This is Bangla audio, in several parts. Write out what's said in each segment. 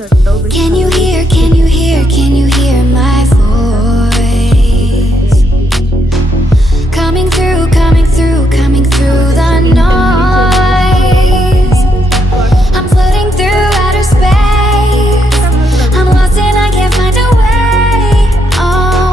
শার্টটাও বেশ Can you hear my voice coming through the noise? I'm floating through outer space, I'm lost and I can't find a way. Oh.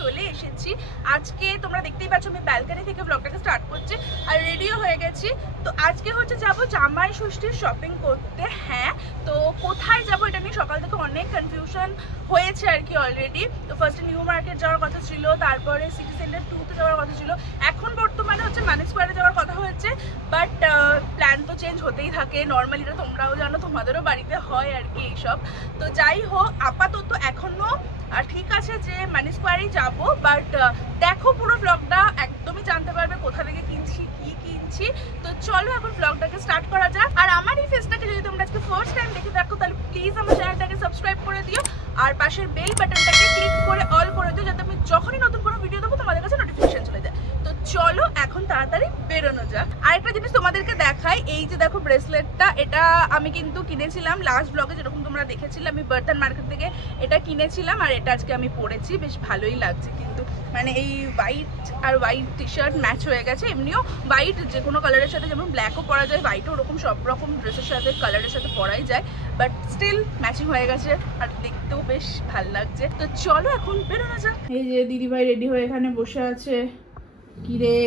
চলে এসেছি আজকে তোমরা দেখতেই পাচ্ছ আমি ব্যালকনি থেকে ব্লগটাকে স্টার্ট করছি আর রেডিও হয়ে গেছি। তো আজকে হচ্ছে যাব জামাই ষষ্ঠীর শপিং করতে। হ্যাঁ, তো কোথায় যাব এটা নিয়ে সকাল থেকে অনেক কনফিউশন হয়েছে আর কি অলরেডি। তো ফার্স্টে নিউ মার্কেট যাওয়ার কথা ছিল, তারপরে সিটি সেন্টার 2তে যাওয়ার কথা ছিল, এখন বর্তমানে হচ্ছে মানিক স্কোয়ারে যাওয়ার কথা হচ্ছে। বাট প্ল্যান তো চেঞ্জ হতেই থাকে, নর্মালি এটা তোমরাও জানো, তোমাদেরও বাড়িতে হয় আর কি এইসব। তো যাই হোক, আপাতত এখনও ঠিক আছে যে মানি স্কোয়ারেই যাবো। বাট দেখো পুরো ব্লগটা একদমই জানতে পারবে কোথা থেকে কিনছি, কি কিনছি। তো চলো এখন ব্লগটাকে স্টার্ট করা যাক। আর আমার এই ফেসটাকে যদি তোমরা আজকে ফার্স্ট টাইম দেখে দেখো তাহলে প্লিজ আমার চ্যানেলটাকে সাবস্ক্রাইব করে দিও আর পাশের বেল বাটনটাকে ক্লিক করে অল করে দিও, যাতে আমি যখনই নতুন কোনো ভিডিও দেবো তোমাদের কাছে নোটিফিকেশন চলে যায়। তো চলো এখন তাড়াতাড়ি বেরোনো যাক। আরেকটা জিনিস তোমাদেরকে দেখাই, এই যে দেখো ব্রেসলেটটা, এটা আমি কিন্তু কিনেছিলাম লাস্ট ব্লগে, যেরকম তোমরা দেখেছিলে আমি বার্থন মার্কেট থেকে এটা কিনেছিলাম। আর এটা আজকে আমি পরেছি, বেশ ভালোই লাগছে কিন্তু, মানে এই হোয়াইট আর হোয়াইট টি শার্ট ম্যাচ হয়ে গেছে। এমনিও হোয়াইট যে কোনো কালারের সাথে, যেমন ব্ল্যাকও পরা যায়, হোয়াইটও ওরকম সব রকম ড্রেসের সাথে কালারের সাথে পরাই যায়, বাট স্টিল ম্যাচিং হয়ে গেছে আর দেখতেও বেশ ভাল লাগছে। তো চলো এখন বেরোনো যাক। এই যে দিদিভাই রেডি হয়ে এখানে বসে আছে। কিরে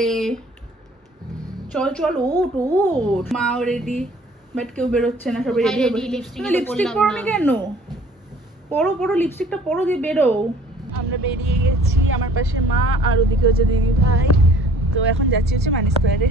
চল চল ওঠ ওঠ, মাও রেডি, বাট কেউ বেরোচ্ছে না, সবাই রেডি হবে। লিপস্টিক পরোনি কেন? পরো পরো, লিপস্টিকটা পরো দিয়ে বেরো। আমরা বেরিয়ে গেছি, আমার পাশে মা আর ওদিকে হচ্ছে দিদি ভাই। তো এখন যাচ্ছি হচ্ছে মানি স্কোয়ারে।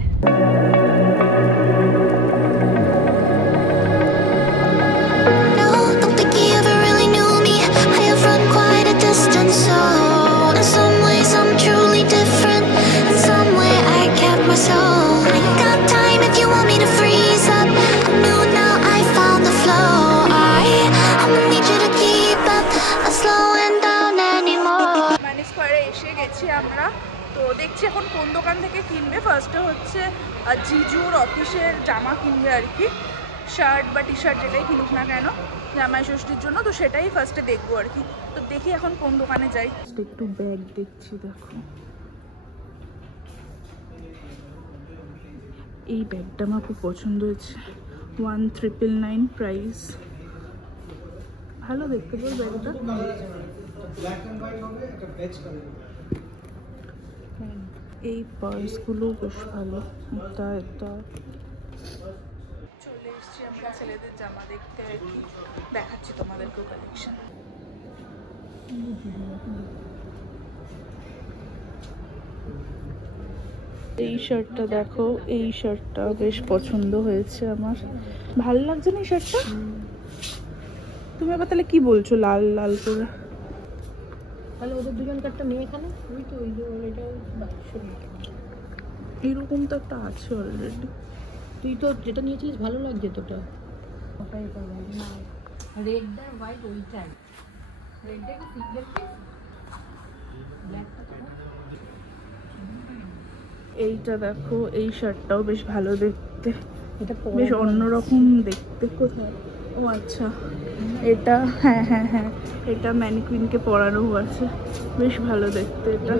আমরা তো দেখছি এখন কোন দোকান থেকে কিনবে। ফার্স্টে হচ্ছে জিজুর অফিসের জামা কিনবে আর কি, শার্ট বা টি শার্ট যেটাই কিনুক না কেন জামাই ষষ্ঠীর জন্য, তো সেটাই ফার্স্টে দেখবো আর কি। তো দেখি এখন কোন দোকানে যাই। একটু ব্যাগ দেখছি, দেখো এই ব্যাগটা আমার খুব পছন্দ হয়েছে, 1999 প্রাইস, ভালো দেখতে পাবো ব্যাগটা। এই পার্সগুলো বেশ ভালো, এটা এটা। চলে এসছি আমরা ছেলেদের জামা দেখতে আর কি, দেখাচ্ছি তোমাদেরকেও কালেকশন। এই শার্টটা দেখো, এই শার্টটা বেশ পছন্দ হয়েছে আমার, ভালো লাগছে না এই শার্টটা? তুমি আবার তাহলে কি বলছো লাল লাল করে? তাহলে ওদের দুজনকারটা নিয়ে এখানে ওই তো, ওই যে এটা এরকম তো একটা আছে অলরেডি। তুই তো যেটা নিয়েছিলিস ভালো লাগছে তোটা, ওটাই পাবো না, রেড আর হোয়াইট ওইটাই, রেডটা কি সিঙ্গেল পিস, ব্ল্যাকটা তো। এইটা দেখো, এই শার্টটাও বেশ ভালো দেখতে, এটা বেশ অন্যরকম দেখতে। কোথায়? ও আচ্ছা, এটা হ্যাঁ হ্যাঁ হ্যাঁ, এটা ম্যানিকুইনকে পরানো আছে, বেশ ভালো দেখতে। এটা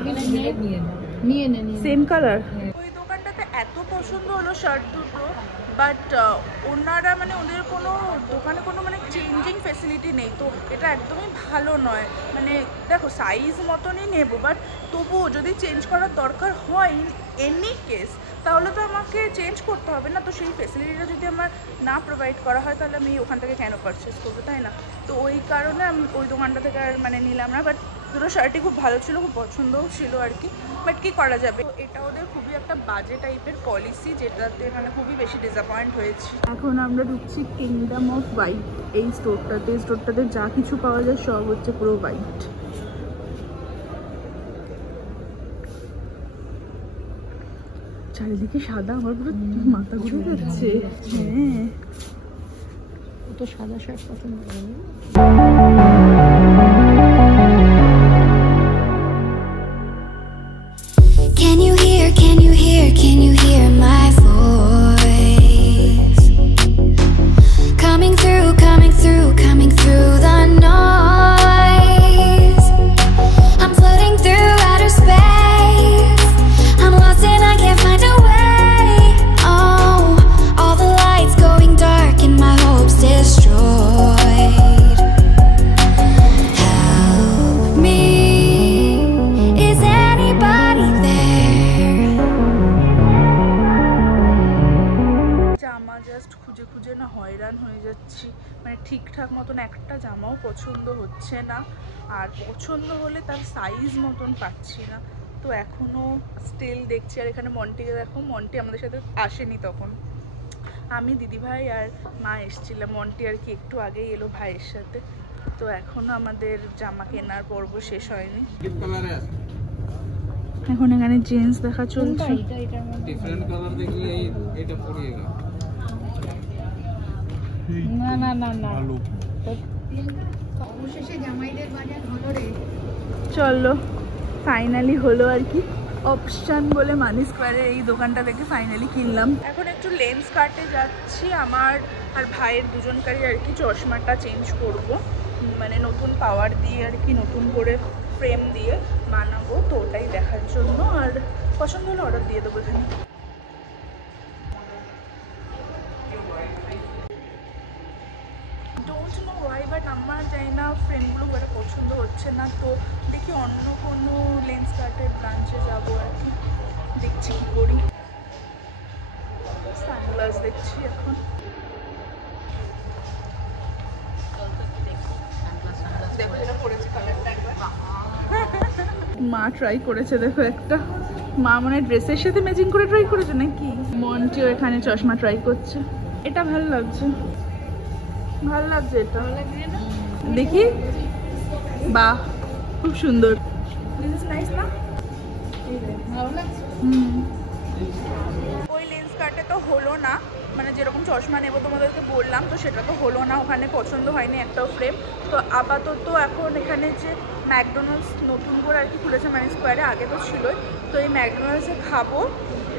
নিয়ে নে, সেম কালার। ওই দোকানটাতে এত পছন্দ হলো শার্ট দুটো, বাট ওনারা মানে ওদের কোনো দোকানে কোনো মানে চেঞ্জিং ফেসিলিটি নেই, তো এটা একদমই ভালো নয়। মানে দেখো সাইজ মতনই নেবো, বাট তবুও যদি চেঞ্জ করার দরকার হয় এনি কেস, তাহলে তো আমাকে চেঞ্জ করতে হবে না। তো সেই ফেসিলিটিটা যদি আমার না প্রোভাইড করা হয় তাহলে আমি ওখান থেকে কেন পারচেস করবো, তাই না? তো ওই কারণে আমি ওই দোকানটা থেকে আর মানে নিলাম না। বাট দুটো শার্টই খুব ভালো ছিল, খুব পছন্দও ছিল আর কি, বাট কি করা যাবে। তো এটা ওদের খুবই একটা বাজে টাইপের পলিসি, যেটাতে মানে খুবই বেশি ডিসঅ্যাপয়েন্ট হয়েছি। এখন আমরা ঢুকছি কিংডম অফ হোয়াইট, এই স্টোরটাতে। এই স্টোরটাতে যা কিছু পাওয়া যায় সব হচ্ছে পুরো হোয়াইট। চারিদিকে সাদা, আমার পুরো মাথা ঘুরে যাচ্ছে। হ্যাঁ, ও তো সাদা শার্ট পছন্দ করে না। Can you hear, can you hear, can you hear my voice? Coming through, coming through, coming through the noise. I'm floating through outer space. I'm lost and I can't find a way. Oh, all the lights going dark and my hopes destroyed. Help me. Is anybody there? জামা জাস্ট খুঁজে খুঁজে না হয়রান হয়ে যাচ্ছি। মানে ঠিকঠাক মতন একটা জামাও পছন্দ হচ্ছে না, আর পছন্দ হলে তার সাইজ মতন পাচ্ছি না। তো এখনও স্টিল দেখছি। আর এখানে মন্টিকে দেখো, মন্টি আমাদের সাথে আসেনি তখন, আমি দিদিভাই আর মা এসেছিলাম। মন্টি আর কি একটু আগেই এলো ভাইয়ের সাথে। তো এখনও আমাদের জামা কেনার পর্ব শেষ হয়নি। এখন এখানে জিন্স দেখা চলছে। এটার মধ্যে ডিফারেন্ট কালার দেখলে এটা পরিয়ে গেল। না না না না, ভালো অবশেষে জামাইদের বাজার হলো রে। চলো, ফাইনালি হলো আর কি। অপশন বলে মানি স্কোয়ারের এই দোকানটা থেকে ফাইনালি কিনলাম। এখন একটু লেন্স কাটে যাচ্ছি। আমার আর ভাইয়ের দুজনকারই আর কি চশমাটা চেঞ্জ করব, মানে নতুন পাওয়ার দিয়ে আর কি, নতুন করে ফ্রেম দিয়ে বানাবো। তো ওটাই দেখার জন্য, আর পছন্দ হলে অর্ডার দিয়ে দেবো এখানে। ডোন্ট নো ওয়াই, বাট আমার জানি না ফ্রেমগুলো খুব একটা পছন্দ হচ্ছে না। তো দেখি অন্য কোনো লেন্স কার্টের ব্রাঞ্চে যাবো আর কি, দেখছি কী করি। সানগ্লাস দেখছি এখন। মা ট্রাই করেছে, দেখো একটা। মা মনে হয় ড্রেসের সাথে ম্যাচিং করে ট্রাই করেছে নাকি। মন্টিও এখানে চশমা ট্রাই করছে। এটা ভালো লাগছে, ভালো লাগছে এটা। দেখি, বাহ খুব সুন্দর। নাইস না? ভালো লাগছে। ওই লেন্স কার্টে তো হলো না, মানে যেরকম চশমা নেবো তোমাদেরকে বললাম, তো সেটা তো হলো না। ওখানে পছন্দ হয়নি একটাও ফ্রেম। তো আপাতত এখন এখানে যে ম্যাকডোনাল্ডস নতুন করে আর কি খুলেছে মানি স্কোয়ারে, আগে তো ছিলই। তো এই ম্যাকডোনাল্ডসে খাবো,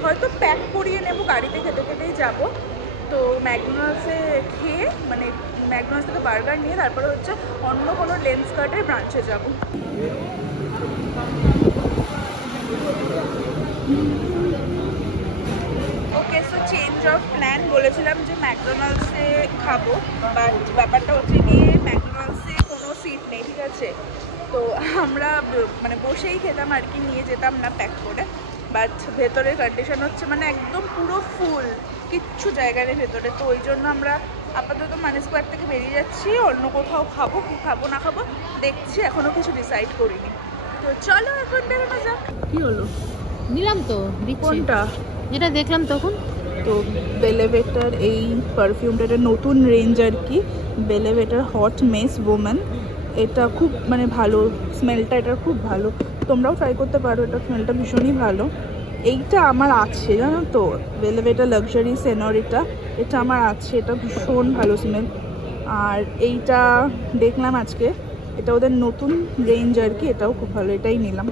হয়তো প্যাক করিয়ে নেবো, গাড়িতে খেতে খেতেই যাবো। তো ম্যাকডোনাল্ডসে খেয়ে, মানে ম্যাকডোনাল্ডস থেকে বার্গার নিয়ে তারপরে হচ্ছে অন্য কোনো লেন্স কার্টের ব্রাঞ্চে যাবো। ওকে, সো চেঞ্জ অফ প্ল্যান। বলেছিলাম যে ম্যাকডোনাল্ডসে খাবো, বাট ব্যাপারটা হচ্ছে গিয়ে ম্যাকডোনাল্ডসে কোনো সিট নেই, ঠিক আছে। তো আমরা মানে বসেই খেতাম আর কি, নিয়ে যেতাম না প্যাক করে। বাট ভেতরের কন্ডিশন হচ্ছে মানে একদম পুরো ফুল, কিচ্ছু জায়গা নেই ভেতরে। তো ওই জন্য আমরা আপাতত মানি স্কোয়ার থেকে বেরিয়ে যাচ্ছি, অন্য কোথাও খাবো। কি খাবো না খাবো দেখছি, এখনও কিছু ডিসাইড করিনি। তো চলো এখন বেরোনো যাক। কি হলো? নিলাম তো, কোনটা? যেটা দেখলাম তখন। তো বেলেভেটার এই পারফিউমটা, এটা নতুন রেঞ্জ আর কি, বেলেভেটার হট মেস ওম্যান। এটা খুব মানে ভালো স্মেলটা, এটা খুব ভালো, তোমরাও ট্রাই করতে পারো। এটা স্মেলটা ভীষণই ভালো। এইটা আমার আছে জানো তো, বেলেভেটার লাক্সারি সেনরিটা, এটা আমার আছে। এটা ভীষণ ভালো স্মেল। আর এইটা দেখলাম আজকে, এটা ওদের নতুন রেঞ্জ আর কি, এটাও খুব ভালো, এটাই নিলাম।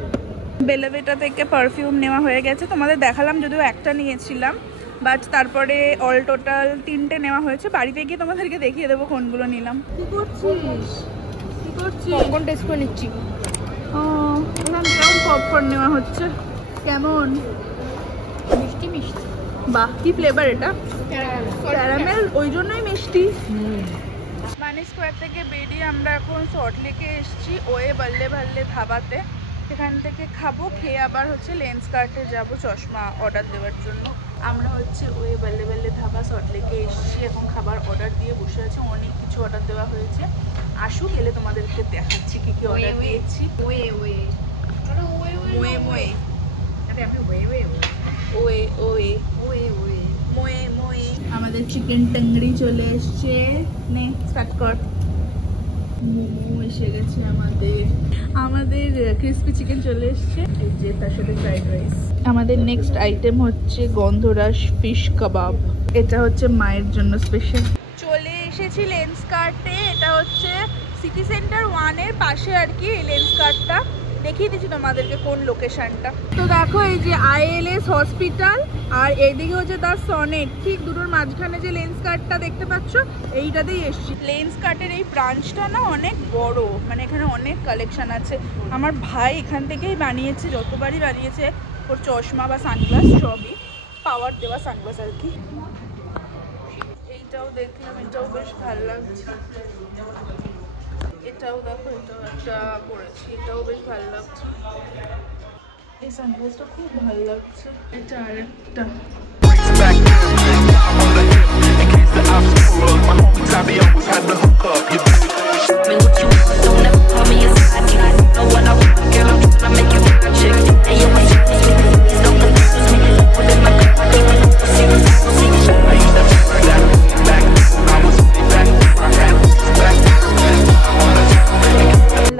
বেলেভেটা থেকে পারফিউম নেওয়া হয়ে গেছে, তোমাদের দেখালাম, যদিও একটা নিয়েছিলাম। বাট তারপরে অল টোটাল 3টে নেওয়া হয়েছে। বাড়িতে গিয়ে তোমাদেরকে দেখিয়ে দেবো কোনগুলো নিলাম। কি করছিস? কি করছিস? পপকর্ন টেস্ট করে নিচ্ছি। ও, এখান কেমন পপকর্ন নেওয়া হচ্ছে, কেমন মিষ্টি মিষ্টি। বাহ, কি ফ্লেভার এটা? ক্যারামেল, ওই জন্যই মিষ্টি। মানি স্কোয়ার থেকে বেরিয়ে আমরা এখন সল্টলেকে এসেছি, ওয়ে বল্লে ভাল্লে ধাবাতে। সেখান থেকে খাবো, খেয়ে আবার হচ্ছে লেন্স কার্টে যাবো চশমা অর্ডার দেওয়ার জন্য। আমরা হচ্ছে ওয়ে বল্লে ভাল্লে ধাবা সল্টলেকে এসেছি, এখন খাবার অর্ডার দিয়ে বসে আছে। অনেক কিছু অর্ডার দেওয়া হয়েছে, আসুক এলে তোমাদেরকে দেখাচ্ছি কী কী অর্ডার দিয়েছি। ওয়ে ওয়ে মোয়ে মোয়ে আমি ওয়ে ওয়ে ওয়ে ওয়ে ওয়ে ওয়ে মোয়ে মোয়ে। আমাদের চিকেন টাংড়ি চলে এসছে, নে স্টার্ট কর। মোমো এসে গেছে আমাদের। ক্রিসপি চিকেন চলে এসছে, এই যে তার সাথে ফ্রাইড রাইস। আমাদের নেক্সট আইটেম হচ্ছে গন্ধরাস ফিশ কাবাব, এটা হচ্ছে মায়ের জন্য স্পেশাল। চলে এসেছি লেন্স কার্টে, এটা হচ্ছে সিটি সেন্টার 1-এর পাশে আর কি এই লেন্স কার্টটা। দেখিয়ে দিচ্ছি তোমাদেরকে কোন লোকেশনটা। তো দেখো এই যে ILS হসপিটাল আর এইদিকে হচ্ছে তার সনেট, ঠিক দুটোর মাঝখানে যে লেন্স কার্টটা দেখতে পাচ্ছ এইটাতেই এসছি। লেন্স কার্টের এই ব্রাঞ্চটা না অনেক বড়, মানে এখানে অনেক কালেকশন আছে। আমার ভাই এখান থেকেই বানিয়েছে, যতবারই বানিয়েছে ওর চশমা বা সানগ্লাস সবই, পাওয়ার দেওয়া সানগ্লাস আর কি। এইটাও দেখলাম, এটাও বেশ ভালো লাগছে। এটাও দেখো, এটাও একটা পরেছি, এটাও বেশ ভালো লাগছে। এই সানগ্লাসটা খুব ভালো লাগছে। এটা আরেকটা।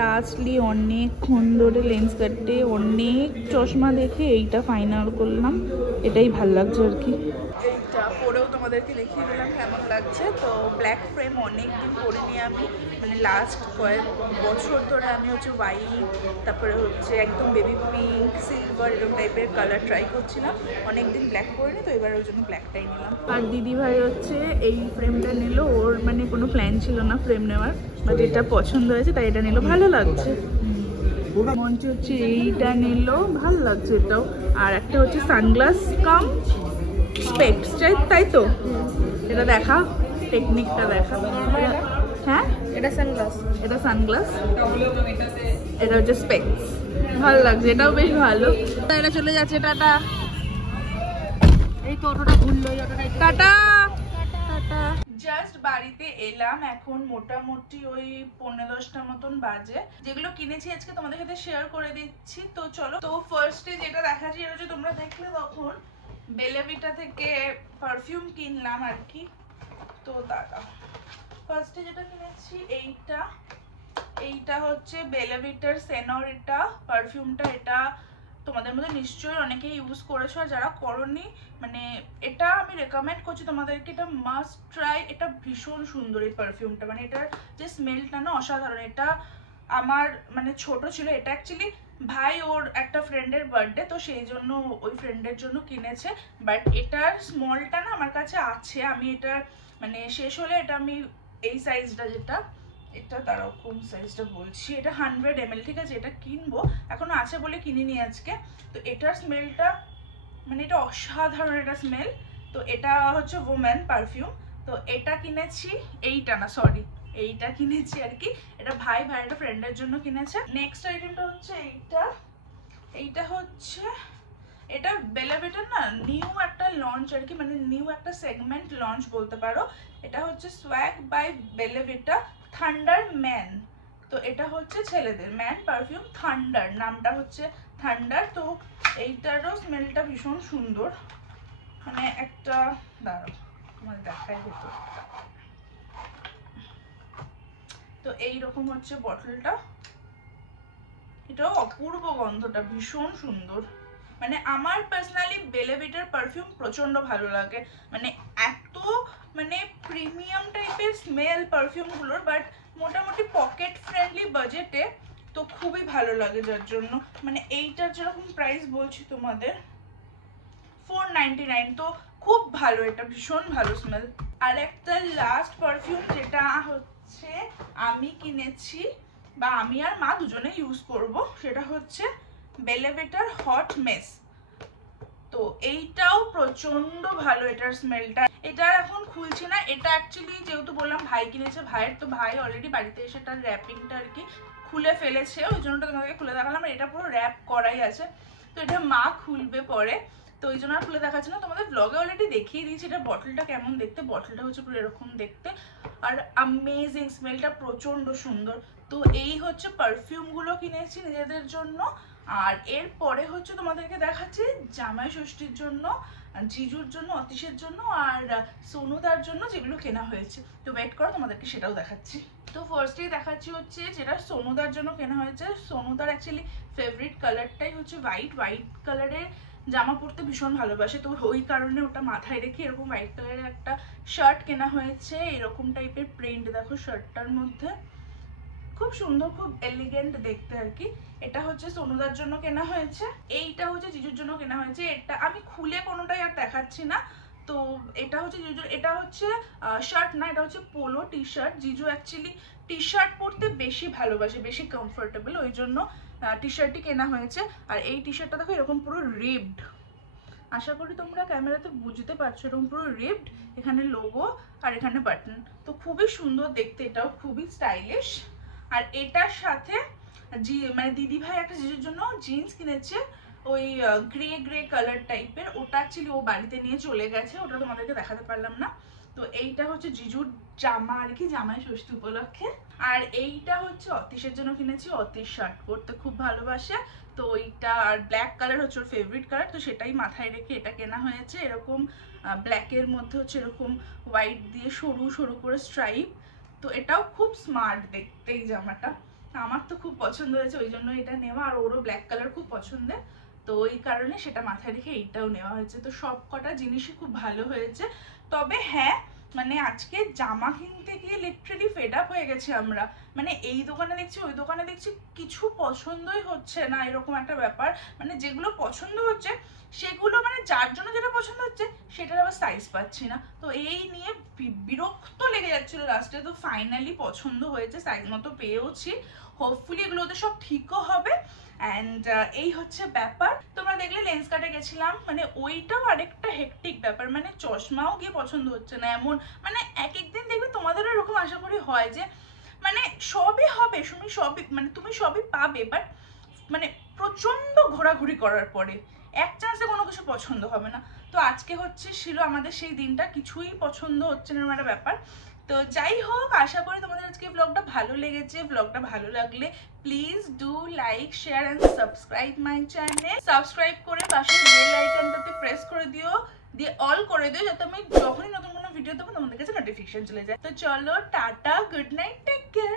লাস্টলি অনেকক্ষণ ধরে লেন্স কাটতে অনেক চশমা দেখে এইটা ফাইনাল করলাম, এটাই ভাল লাগছে আর কি। এইটা পরেও তোমাদেরকে দেখিয়ে দিলাম কেমন লাগছে। তো ব্ল্যাক ফ্রেম অনেকদিন পরিনি আমি, মানে লাস্ট কয়েক বছর ধরে আমি হচ্ছে হোয়াইট, তারপরে হচ্ছে একদম বেবি পিঙ্ক, সিলভার এরকম টাইপের কালার ট্রাই করছিলাম। অনেকদিন ব্ল্যাক পরিনি, তো এবার ওই জন্য ব্ল্যাকটাই নিলাম। আর দিদি ভাই হচ্ছে এই ফ্রেমটা নিল, ওর মানে কোনো প্ল্যান ছিল না ফ্রেম নেওয়ার, বাট এটা পছন্দ হয়েছে তাই এটা নিল, ভালো লাগছে। মঞ্চ হচ্ছে এইটা নিল, ভালো লাগছে এটাও। আর একটা হচ্ছে সানগ্লাস কাম স্পেক্স, তাই তো? এটা দেখা, টেকনিকটা দেখা। হ্যাঁ এটা সানগ্লাস, এটা সানগ্লাস, এটা হচ্ছে স্পেক্স, ভালো লাগছে, এটাও বেশ ভালো। এটা চলে যাচ্ছে, টাটা। এই তো অটোটা ঘুরলো, টাটা টাটা। জাস্ট বাড়িতে এলাম, এখন মোটামুটি ওই 9:30 মতন বাজে। যেগুলো কিনেছি আজকে তোমাদের সাথে শেয়ার করে দিচ্ছি। তো চলো, তো ফার্স্টে যেটা দেখাচ্ছি এটা হচ্ছে, তোমরা দেখলে তখন বেলেভিটা থেকে পারফিউম কিনলাম আর কি। তো দাদা ফার্স্টে যেটা কিনেছি এইটা হচ্ছে বেলেভিটার সেনরিটা পারফিউমটা। এটা তোমাদের মধ্যে নিশ্চয়ই অনেকে ইউজ করেছো, আর যারা করোনি মানে এটা আমি রেকমেন্ড করছি তোমাদেরকে, এটা মাস্ট ট্রাই। এটা ভীষণ সুন্দর এই পারফিউমটা, মানে এটার যে স্মেলটা না অসাধারণ। এটা আমার মানে ছোট ছিল, এটা অ্যাকচুয়ালি ভাই ওর একটা ফ্রেন্ডের বার্থডে, তো সেই জন্য ওই ফ্রেন্ডের জন্য কিনেছে। বাট এটার স্মলটা না আমার কাছে আছে, আমি এটার মানে শেষ হলে এটা আমি এই সাইজটা যেটা, এটা তারাও কোন সাইজটা বলছি, এটা 100 ml, ঠিক আছে? এটা কিনবো, এখনো আছে বলে কিনিনি আজকে। তো এটার স্মেলটা মানে এটা অসাধারণ একটা স্মেল। তো এটা হচ্ছে ওমেন পারফিউম। তো এটা কিনেছি, এইটা না সরি, এইটা কিনেছি আর কি। এটা ভাই একটা ফ্রেন্ডের জন্য কিনেছে। নেক্সট আইটেমটা হচ্ছে এইটা হচ্ছে, এটা বেলেভিটার না নিউ একটা লঞ্চ আর কি, মানে নিউ একটা সেগমেন্ট লঞ্চ বলতে পারো। এটা হচ্ছে সোয়াগ বাই বেলেভিটা থান্ডার ম্যান। তো এটা হচ্ছে ছেলেদের ম্যান পারফিউম, থান্ডার নামটা হচ্ছে থান্ডার। তো এইটারও স্মেলটা ভীষণ সুন্দর, মানে একটা দাঁড়াও তোমার দেখাই ভেতরটা। তো এইরকম হচ্ছে বটলটা, এটাও অপূর্ব, গন্ধটা ভীষণ সুন্দর। মানে আমার পার্সোনালি বেলেভিটার পারফিউম প্রচন্ড ভালো লাগে, মানে এত মানে প্রিমিয়াম টাইপের স্মেল পারফিউমগুলোর, বাট মোটামুটি পকেট ফ্রেন্ডলি বাজেটে, তো খুবই ভালো লাগে। যার জন্য মানে এইটার যেরকম প্রাইস বলছি তোমাদের 499, তো খুব ভালো, এটা ভীষণ ভালো স্মেল। আর একটা লাস্ট পারফিউম যেটা হচ্ছে আমি কিনেছি, বা আমি আর মা দুজনে ইউজ করব, সেটা হচ্ছে বেলেভিটার হট মেস। তো এইটাও প্রচন্ড ভালো, এটার স্মেলটা। এটা এখন খুলছি না, এটা অ্যাকচুয়ালি যেহেতু বললাম ভাই কিনেছে, ভাইয়ের, তো ভাই অলরেডি বাড়িতে এসে তার র্যাপিংটা আর কি খুলে ফেলেছে, ওই জন্য তোমাকে খুলে দেখালাম। এটা পুরো র্যাপ করাই আছে, তো এটা মা খুলবে পরে, তো ওই জন্য আর খুলে দেখাচ্ছে না। তোমাদের ব্লগে অলরেডি দেখিয়ে দিয়েছি এটা বটলটা কেমন দেখতে। বটলটা হচ্ছে পুরো এরকম দেখতে, আর অ্যামেজিং স্মেলটা প্রচন্ড সুন্দর। তো এই হচ্ছে পারফিউমগুলো কিনেছি নিজেদের জন্য। আর এরপরে হচ্ছে তোমাদেরকে দেখাচ্ছি জামাই ষষ্ঠীর জন্য, জিজুর জন্য, অতীশের জন্য আর সোনুদার জন্য যেগুলো কেনা হয়েছে। তো ওয়েট করো, তোমাদেরকে সেটাও দেখাচ্ছি। তো ফার্স্টেই দেখাচ্ছি হচ্ছে যেটা সোনুদার জন্য কেনা হয়েছে। সোনুদার অ্যাকচুয়ালি ফেভারিট কালারটাই হচ্ছে হোয়াইট কালারের জামা পরতে ভীষণ ভালোবাসে, তো ওই কারণে ওটা মাথায় রেখে এরকম হোয়াইট কালারের একটা শার্ট কেনা হয়েছে। এরকম টাইপের প্রিন্ট দেখো শার্টটার মধ্যে, খুব সুন্দর, খুব এলিগেন্ট দেখতে আর কি। এটা হচ্ছে সোনুদার জন্য কেনা হয়েছে। এইটা হচ্ছে জিজুর জন্য কেনা হয়েছে। এটা আমি খুলে কোনোটাই আর দেখাচ্ছি না। তো এটা হচ্ছে জিজুর, এটা হচ্ছে শার্ট না, এটা হচ্ছে পোলো টি শার্ট। জিজু অ্যাকচুয়ালি টি শার্ট পরতে বেশি ভালোবাসে, বেশি কমফোর্টেবল, ওই জন্য টি শার্টটি কেনা হয়েছে। আর এই টি শার্টটা দেখো এরকম পুরো রিবড, আশা করি তোমরা ক্যামেরাতে বুঝতে পারছো, এরকম পুরো রিবড, এখানে লোগো আর এখানে বাটন। তো খুবই সুন্দর দেখতে, এটাও খুবই স্টাইলিশ। আর এটার সাথে মানে দিদি ভাই একটা জিজুর জন্য জিন্স কিনেছে, ওই গ্রে কালার টাইপের। ওটা অ্যাকচুয়ালি ও বাড়িতে নিয়ে চলে গেছে, ওটা তোমাদেরকে দেখাতে পারলাম না। তো এইটা হচ্ছে জিজুর জামা আর কি, জামাই ষষ্ঠী উপলক্ষে। আর এইটা হচ্ছে অতীশের জন্য কিনেছি, অতীশ শার্ট পরতে খুব ভালোবাসে, তো ওইটা। আর ব্ল্যাক কালার হচ্ছে ওর ফেভারিট কালার, তো সেটাই মাথায় রেখে এটা কেনা হয়েছে। এরকম ব্ল্যাকের মধ্যে হচ্ছে এরকম হোয়াইট দিয়ে সরু সরু করে স্ট্রাইপ। তো এটাও খুব স্মার্ট দেখতে এই জামাটা, আমার তো খুব পছন্দ হয়েছে, ওই জন্য এটা নেওয়া। আর ওরও ব্ল্যাক কালার খুব পছন্দের, তো ওই কারণে সেটা মাথায় রেখে এইটাও নেওয়া হয়েছে। তো সব কটা জিনিসই খুব ভালো হয়েছে। তবে হ্যাঁ, মানে আজকে জামা কিনতে গিয়ে লিটারালি ফেড আপ হয়ে গেছি আমরা। মানে এই দোকানে দেখছি, ওই দোকানে দেখছি, কিছু পছন্দই হচ্ছে না, এরকম একটা ব্যাপার। মানে যেগুলো পছন্দ হচ্ছে সেগুলো মানে যার জন্য যেটা পছন্দ হচ্ছে সেটার আবার সাইজ পাচ্ছি না। তো এই নিয়ে বিরক্ত লেগে যাচ্ছিল লাস্টে। তো ফাইনালি পছন্দ হয়েছে, সাইজ মতো পেয়েওছি। হোপফুলি এগুলো ওদের সব ঠিকও হবে। অ্যান্ড এই হচ্ছে ব্যাপার। তোমরা দেখলে লেন্স কাটে গেছিলাম, মানে ওইটাও আরেকটা হেকটিক ব্যাপার। মানে চশমাও গিয়ে পছন্দ হচ্ছে না এমন, মানে এক একদিন দেখবে তোমাদেরও এরকম আশা করি হয় যে মানে সবই হবে, তুমি সবই পাবে, বাট মানে প্রচন্ড ঘোরাঘুরি করার পরে এক চান্সে কোনো কিছু পছন্দ হবে না। তো আজকে ছিল আমাদের সেই দিনটা, কিছুই পছন্দ হচ্ছে না একটা ব্যাপার। তো যাই হোক, আশা করি তোমাদের আজকে ব্লগটা ভালো লেগেছে। ব্লগটা ভালো লাগলে please do like, share and subscribe my channel. Subscribe করে পাশে বেল আইকনটাতে প্রেস করে দিও, দিয়ে অল করে দিও, যাতে আমি যখনই নতুন কোনো ভিডিও দেবো তোমাদের কাছে নোটিফিকেশন চলে যায়। তো চলো, tata, good night, take care.